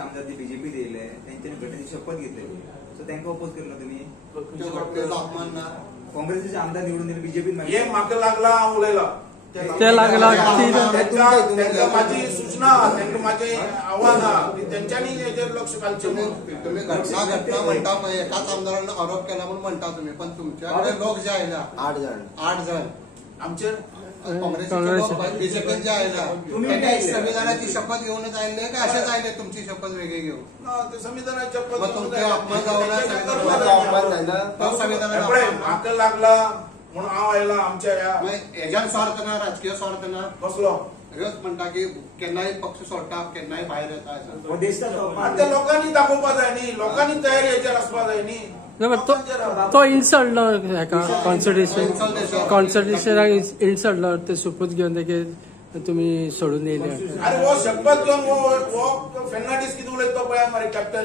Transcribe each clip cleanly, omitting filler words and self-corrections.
काँग्रेसचे आमदार जे बीजेपी दिले त्यांच्यानी घटनेची शपथ घेतलेली सो त्यांना अपोज केलं तुम्ही काँग्रेसचे आमदार निवडून दिले बीजेपी म्हाका लागला उलयला ते लागला माझी सूचना त्यांना माझे आव्हान की त्यांच्यानी याच्यावर लक्ष घालचे तुम्ही घटना म्हणता एकाच आमदारांना आरोप केला म्हणून म्हणता तुम्ही पण तुमच्याकडे लोक जे आयला 8 जण आमचे काँग्रेसचे बीजेपी जे आयला तुम्ही संविधानाची शपथ घेऊनच आले का असेच आले तुमची शपथ वेगळी घेऊन संविधानाची शपथ तुमचे अपमान जाऊ संविधानाला म्हाका लागला म्हणून हांव आयला आमच्या हेज्यान स्वार्थ ना राजकीय स्वार्थ ना कसलो ह्योच म्हणटा की केन्नाय पक्ष सोडटा केन्नाय भायर येता त्या लोकांनी दाखोवपा जाय न्ही लोकांनी तयारी हेचेर आसपा जाय न्ही तो इन्सल्ट कॉन्स्टिट्युशनाक इन्सल्ट ते सुपूत घेवन तेगे तुम्ही सोडून येयले अरे वो शपथ घेवन वो फेर्नांडीस कितें उलयता पळय मरे कॅप्टन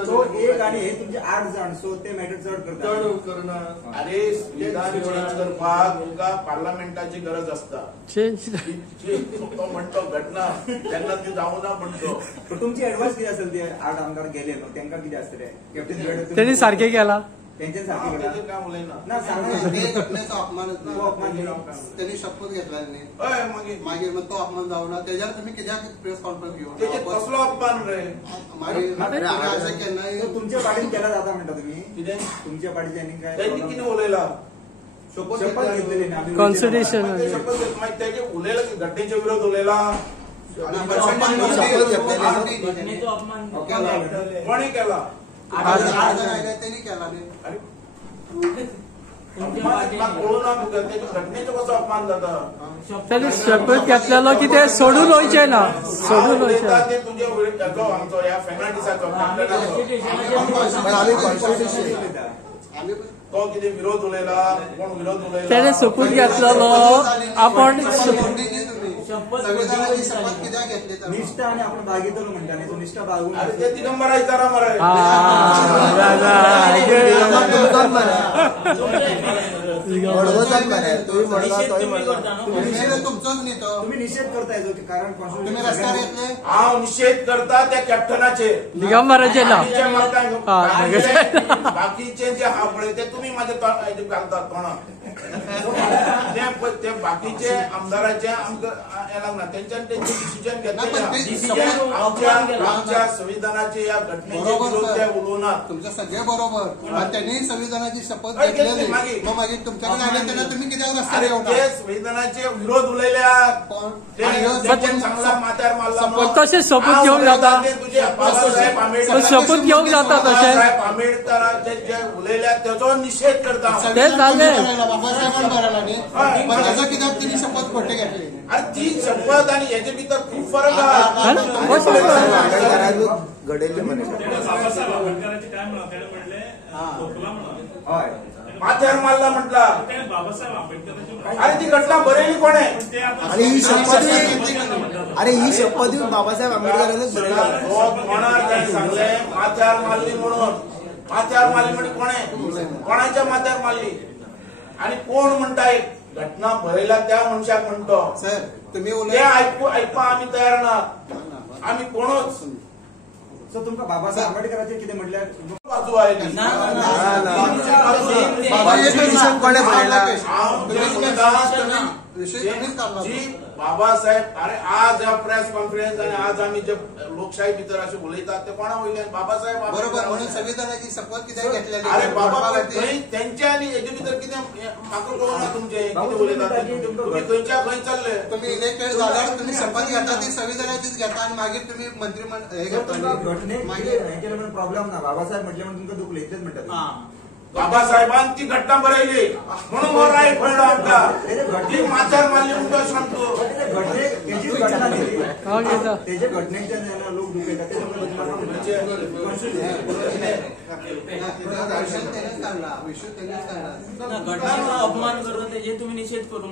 तो एक आणि हे तुमचे 8 जण सो ते मॅटर चड करता अरे संविधान चेंज करपाक तुका पार्लमेंटाची गरज असता तो म्हणतो घटना त्यांना ती जाऊ ना म्हणतो तुमची ऍडवाइस किती असेल ते 8 आमदार गेले न्हू त्यांना किती असतले कॅप्टन त्यांनी सारखे केला त्यांच्या सारखे केला काय उलयना ना सांगा घटनेचा अपमान त्यांनी शपथ घेतला मागीर मग तो अपमान जाऊ ना त्याच्यावर तुम्ही कित्याक प्रेस कॉन्फरन्स घेऊन कसलो अपमान रे तुमच्या पार्टीन केला जाता म्हणता तुम्ही तुमच्या पार्टीच्यांनी काय त्यांनी किती उलयला शपथ घेतलेली ना कॉन्स्टिट्युशन शपथ माहिती त्याचे उलयला की घटनेच्या विरोध उलयला कोणी केला त्यांनी केला घटनेचं कसं अपमान जाता त्यांनी शपथ घेतलेलो की ते सोडून वयचे ना सोडून वयचे ते तुझे आमचो या फेर्नांडिसाचो तो कितें विरोध उलयला कोण विरोध उलयला त्याने शपथ घेतलेलो आपण संविधानाची शपथ कित्याक घेतली निष्ठा आणि आपण बागेतलो म्हणता तो निष्ठा बागून अरे ते दिगंबरा विचारा मरे तुम्ही निषेध करताय जो कारण तुम्ही रस्त्यार येतले हांव निषेध करता त्या कॅप्टनाचे दिगंबराचे ना बाकीचे जे हा पळय ते तुम्ही माझे घालतात तोंडात ते बाकीचे आमदाराचे आमकां ना त्यांच्यानी त्यांचे डिसिजन घेतले आमच्या संविधानाचे या घटनेचे विरोध ते उलोवनात तुमचे सगळे बरोबर त्यांनी संविधानाची शपथ घेतलेली मग मागीर तुमच्याकडे आले तेन्ना तुम्ही कित्याक रस्त्यार येवना ते संविधानाचे विरोध उलयल्यात चांगला माथ्यार मारला तसे शपथ घेऊन जाता तुझे बाबासाहेब आंबेडकर शपथ घेऊन जाता तसे बाबासाहेब आंबेडकरांचे जे उलयल्यात त्याचो निषेध करता ते झाले बाबासाहेबांनी करायला न्ही पण त्याचा कित्याक त्यांनी शपथ खोटे घेतली अरे ती शपथ आणि याच्या भितर खूप फरक आहे घडले म्हणे बाबासाहेब आंबेडकरांचे काय म्हणले माथ्यार मारला म्हटला बाबासाहेब आंबेडकरांची अरे ती घटना बरेली कोण आहे अरे ही शपथ बाबासाहेब आंबेडकरांनीच कोणाला सांगले माथ्यार मारली म्हणून माथ्यार मारली म्हणजे कोणे कोणाच्या माथ्यार मारली आणि कोण म्हणताय घटना बरयला त्या मनशाक म्हणतो सर तुम्ही ते ऐकपा आम्ही तयार ना आम्ही कोणच सो तुमका बाबासाहेब आंबेडकरांचे किती म्हटल्यार बाजू आहे जी बाबासाहेब अरे आज ह्या प्रेस कॉन्फरन्स आणि आज आम्ही जे लोकशाही भितर असे उलयतात ते कोणा वयल्यान बाबासाहेब बरोबर म्हणून संविधानाची शपथ कित्याक घेतलेली अरे बाबा त्यांच्या आणि हेजे भितर कितें म्हाका कळना तुमचे कितें उलयतात तुम्ही खंयच्या खंय चालले तुम्ही इलेक्टेड जाल्यार तुम्ही शपथ घेता ती संविधानाचीच घेता आणि मागीर तुम्ही मंत्रिमंडळ हे घेता मागीर प्रॉब्लेम ना बाबासाहेब म्हटले म्हणून तुमका दुखले इतलेच म्हणतात बाबासाहेबांनी ती घटना बरयली म्हणून हो राय पडलो आमकां ती माथ्यार मारली म्हणून सांगतो त्याच्या घटनेच्या लोक दुखयतात अपमान करून त्याचे तुम्ही निषेध करून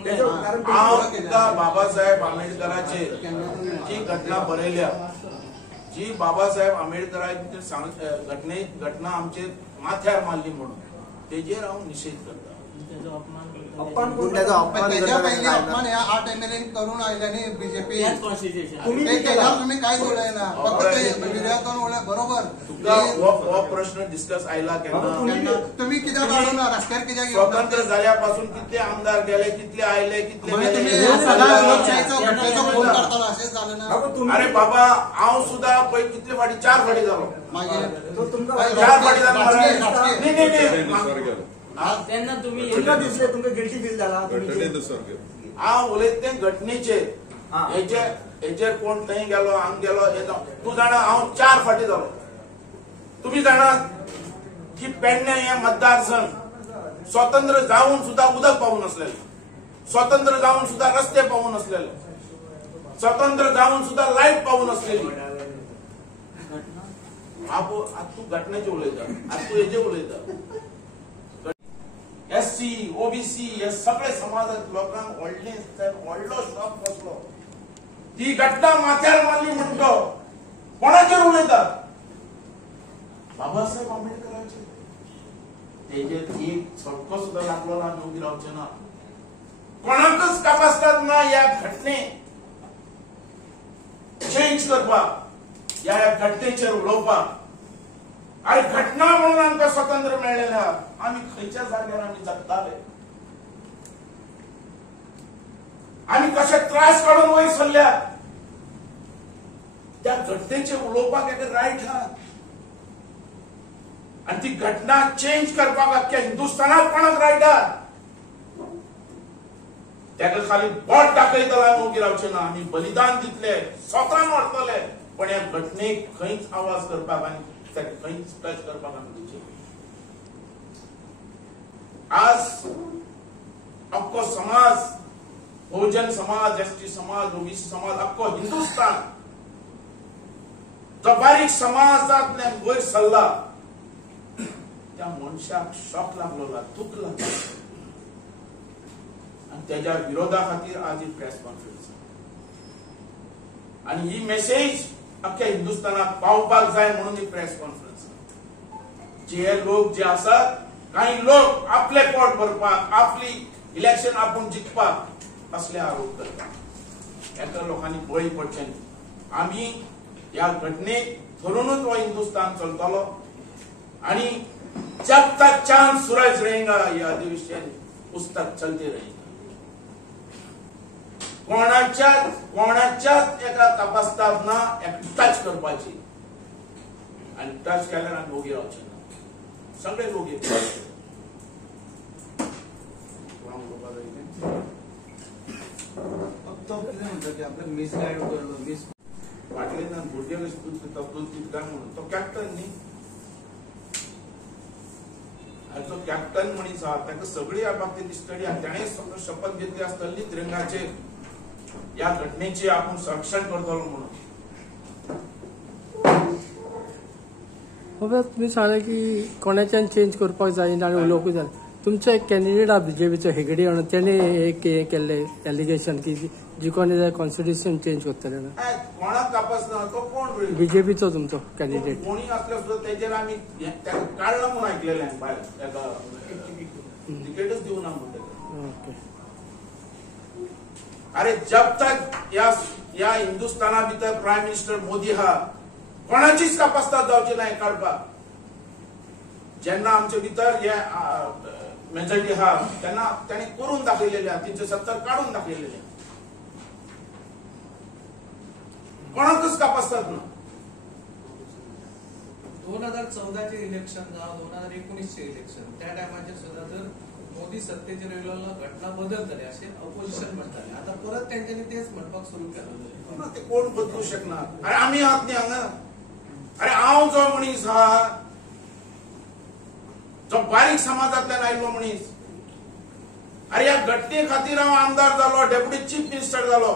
बाबासाहेब आंबेडकरांचे जी घटना बरयल्या जी बाबासाहेब आंबेडकरांचे घटना आमचे माथ्यार मारली म्हणून तेजेर हांव निषेध करता त्याचा अपमान करतो. अपमान कोण गुंड्याचा करतं? अपमान त्याच्या करताना पहिले काय अपमान ना? या 8 MLA करून आयल्याने बीजेपी याच कॉन्स्टिट्यूशन तुम्ही ते केल्यावर तुम्ही काय बोलाय ना फक्त ते विधेयकातून बोला बरोबर तुका हो प्रश्न डिस्कस आयला केन्ना त्यांना तुम्ही कित्याक काढूना रस्त्यार कित्याक स्वतंत्र झाल्यापासून कितले आमदार गेले, कितले आयले, कितले म्हणजे तुम्ही गेले. सगळ्या लोकशाहीचा घटनेचा फोन करताना असेच झालं ना अगं तुम्ही अरे बाबा हांव सुद्धा पळय कितले फाटी 4 फाटी झालो. मागे तो तुमका काय 4 फाटी झालो. राजकीय- राजकीय- नाही. त्यांना तुम्ही तुमका दिसले तुमका गिल्टी फील झाला तुम्ही हांव उलयता तें घटनेचेर हा. हेचेर कोण थंय गेलो हांग गेलो हे जावन. तूं जाणा हांव 4 फाटी जालो. तुम्ही जाणात की पेडणे हे मतदारसंघ स्वतंत्र जाऊन सुद्धा उदक पावून नसलेले, स्वतंत्र जाऊन सुद्धा रस्ते पावून नसलेले, स्वतंत्र जाऊन सुद्धा लाईट पावून नसलेली. आज तू घटनेचे उलयता, आज तू हेचे उलयता. SC, OBC हे सगळे समाजात लोकांक व्हडलो शॉक बसलो. ती घटना माथ्यार मारली म्हणतो कोणाचेर उलयतात? बाबासाहेब आंबेडकरांचेर. तेजेर एक छटको सुद्धा लागलो ना आमी उबी रावचे ना. कोणाकच कापासतात ना या घटने चेंज करपाक, या घटनेचेर उलोवपाक. अरे घटना म्हणून आमकां स्वातंत्र्य मेळलेलें आहा. आमी खंयच्या जाग्यार आमी जगताले, आमी कशे त्रास काडून वयर सरल्यात. त्या घटनेचेर उलोवपाक एक रायट आहा. आणि ती घटना चेंज करपाक अख्ख्या हिंदुस्थानात कोणाक रायट आहा. ताका खाली बोट दाखयतलो आमी उबी रावचे ना. आमी बलिदान दितले, स्वता मरतले, पण ह्या घटनेक खंयच आवाज करपाक आनी खंयच टच करपाक आमी दिवचे. आज अख्खो समाज, बहुजन समाज, ST समाज, OBC समाज, अख्खो हिंदुस्थान जो बारीक समाजांतल्यान वयर सरला त्या मनशाक शॉक लागलो, दुख लागलो. आणि त्याच्या विरोधा खातीर आज ही प्रेस कॉन्फरन्स. आणि ही मेसेज अख्ख्या हिंदुस्थानात पावपाक जाय म्हणून ही प्रेस कॉन्फरन्स. जे लोक जे आसात, काही लोक आपले पोट भरपाक, आपली इलेक्शन आपूण जिखपाक असले आरोप करतात. एका लोकांनी बळी पडचे न्ही. आमी ह्या घटनेक धरूनच हो हिंदुस्थान चलतलो. आणि जब तक चांद सूरज रहेगा ये अधिवेशन उस तक चलते रहेगा. कोणाच्याच एका तपासतात ना एक टच करपाची. आणि टच केल्यार आमी ओगी रावचे ना. सगळे लोक येतात. तो कितें म्हणटा की आपल्याक मिसगायड करलो, मिस फाटल्यान भुरग्याक तपलो काय म्हणून तो कॅप्टन न्ही. जो कॅप्टन मनीस आहा ताका सगळी ह्या बाबतीत दिसतली. आणि ताणें शपथ घेतली आसतली तिरंगाचेर या घटनेचे आपूण संरक्षण करतलो म्हणून. बाबा तुम्ही सांगले की कोणाच्यान चेंज करपाक जायना आनी उलोवंकूच जाय. तुमचो एक कॅन्डिडेट आहा BJPचो हेगडे म्हणून तेणे एक हे केल्ले एलिगेशन की जिकोन जाय कॉन्स्टिट्यूशन चेंज करतले ना. कोणाक तपासना तो कोण रे? BJPचो तुमचो कॅन्डिडेट. कोणी असल्या सुद्धा तेजेर आमी ताका काडला म्हणून आयकलेलें भायर. ताका तिकेटच दिवना म्हणून ताका. ओके. अरे जब तक या हिंदुस्थाना भितर प्रायम मिनिस्टर मोदी हा कोणाचीच तपासता जावची नाही काडपाक. जेन्ना आमचे भितर हे मेजॉरिटी हा तेन्ना ताणें करून दाखयलेले आहा. 370 काडून दाखयलेले. कोणाकच तपासतात ना. 2014 इलेक्शन जावं 2019 इलेक्शन त्या टायमाचेर सुद्धा जर मोदी सत्तेचेर येयलो घटना बदलतले असे अपोजिशन म्हणटाले. आता परत तेंच्यांनी तेच म्हणपाक सुरू केलं. ते कोण बदलू शकना. अरे आमी आहात न्ही हांगा. अरे हांव जो मनीस आहा जो बारीक समाजांतल्यान आयिल्लो मनीस, अरे ह्या घटने खातीर हांव आमदार जालो, डेप्युटी चीफ मिनिस्टर जालो.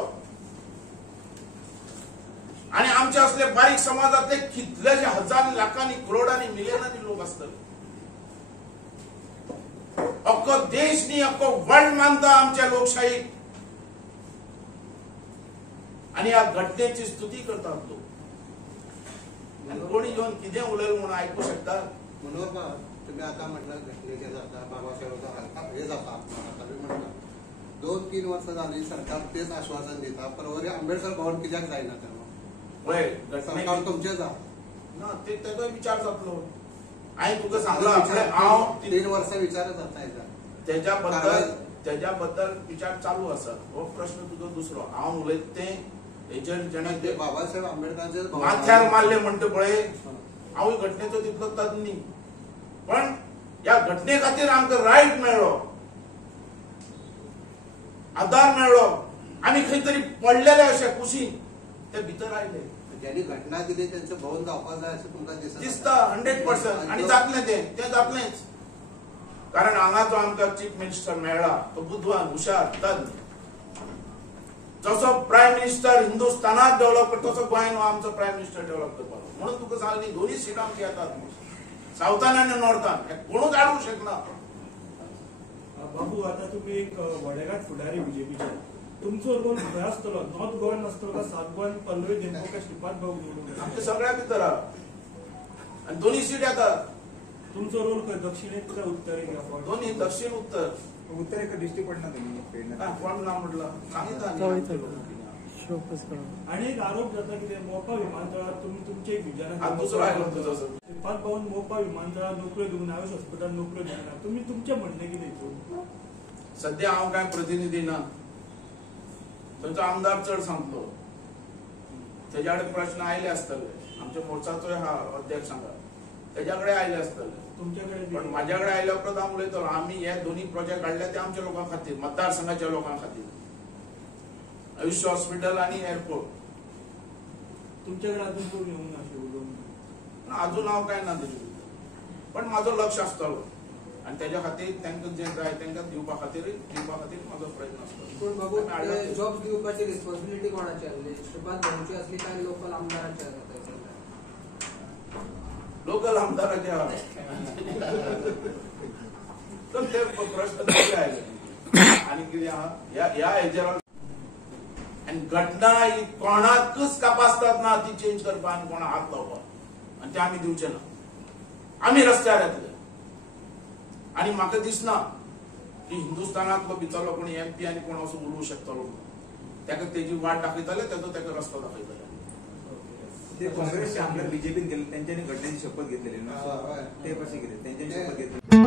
आणि आमचे असले बारीक समाजातले कितलेशे हजार लाखांनी करोडांनी मिलियनांनी लोक असतले. अख्खो देश न्ही अख्खो वर्ल्ड मानता आमच्या लोकशाहीक. आणि ह्या घटनेची स्तुती करतात लोक. आणि कोणी येऊन कितें उलयलें म्हणून आयकूं शकता. मनोहर तुम्ही आता म्हटलं घटनेचे जाता बाबासाहेबांचा हे जाता आता मी म्हटलं 2-3 वर्ष झाली सरकार तेच आश्वासन देता परवरी आंबेडकर भवन कित्याक जायना तेव्हा सरकार तुमचे जा ना ते त्याचा विचार जातलो आणि तुका सांगला आपले हांव 3 वर्ष विचारत जाता त्याच्याबद्दल विचार चालू असा हो प्रश्न तुझो दुसरो हांव उलयत ते एजंट जेणे ते बाबासाहेब आंबेडकरांचे माथ्यार मारले म्हणते पळय हांव घटनेचो तितलो तज्ञ पण या घटने खातीर आमकां रायट मेळ्ळो आधार मेळ्ळो आमी खंय तरी पडलेले अशे कुशीन ते भितर आयले ज्यांनी घटना दिली त्यांचं भवन जावपाक जाय अशें तुमकां दिसता 100% आणि जातलें ते जातलेंच कारण हांगा जो आमकां चीफ मिनिस्टर मेळ्ळा तो बुद्धवान हुशार तज्ञ जसो प्रायम मिनिस्टर हिंदुस्थानात डेव्हलप करता तसो गोंयान आमचो प्रायम मिनिस्टर डेव्हलप करपाक म्हणून तुका सांगली दोन्ही सीटां आमची येतात सावथान आनी नॉर्थान कोणूच हाडूंक शकना बाबू आता तुम्ही एक वडेगांठ फुडारी बीजेपीचे तुमचो रोल खंय आसतलो नॉर्थ गोवन आसतलो का साउथ गोवन पल्लवी देमको काय श्रीपाद भाऊ निवडून आमच्या सगळ्या भितर आणि दोन्ही सीट येतात तुमचो रोल खंय दक्षिणेक काय उत्तरेक या दोन्ही दक्षिण उत्तर उत्तर एक दिश्टी पडना तुम्ही कोण ना म्हटलं सांगितलं शोकच करा. आणि एक आरोप जाता की ते मोपा विमानतळार तुम्ही तुमचे एक आज दुसरो आयलो तुझो श्रीपाद भाऊन मोपा विमानतळार नोकऱ्यो दिवन आयुष हॉस्पिटल नोकऱ्यो दिना तुम्ही तुमचे म्हणणे कितें हितून सध्या हांव काय प्रतिनिधी ना थंयचो आमदार चड सांगतो तेज्या कडेन प्रश्न आयले आसतले आमच्या मोर्चाचो हा अध्यक्ष सांगा तेज्या कडेन आयले आसतले तुमच्याकडे पण माझ्या कडेन आयल्या उपरांत हांव उलयतलो आमी हे दोन्ही प्रोजेक्ट काडले ते आमच्या लोकां खातीर मतदारसंघाच्या लोकां खातीर आयुष्य हॉस्पिटल आणि एअरपोर्ट तुमच्याकडे अजून कोण येऊन नाशिक अजून हांव काय ना दिली पण माझं लक्ष आसतलो आणि त्याच्या खातीर तांकां जे जाय तांकां दिवपा खातीर माझो प्रयत्न आसतलो पण बाबू जॉब दिवपाची रिस्पॉन्सिबिलिटी कोणाची आसली श्रीपाद भाऊची असली काय लोकल आमदारांची आसली लोकल आमदाराचे तर ते प्रश्न तशे आयले आणि कितें आहा ह्या हेजेर आणि घटना ही कोणाकच तपासतात ना ती चेंज करपाक आनी कोणा हात लावपाक आणि ते आमी दिवचे ना आमी रस्त्यार येतले आणि म्हाका दिसना की हिंदुस्थानातलो भितरलो कोणी MP आनी कोण असो उलोवंक शकतलो ताका तेजी वाट दाखयतले ताका रस्तो दाखयतले ते काँग्रेसचे आमदार बीजेपीन गेले त्यांच्यानी घटनेची शपथ घेतलेली ना ते कशी कितें त्यांच्यानी शपथ घेतली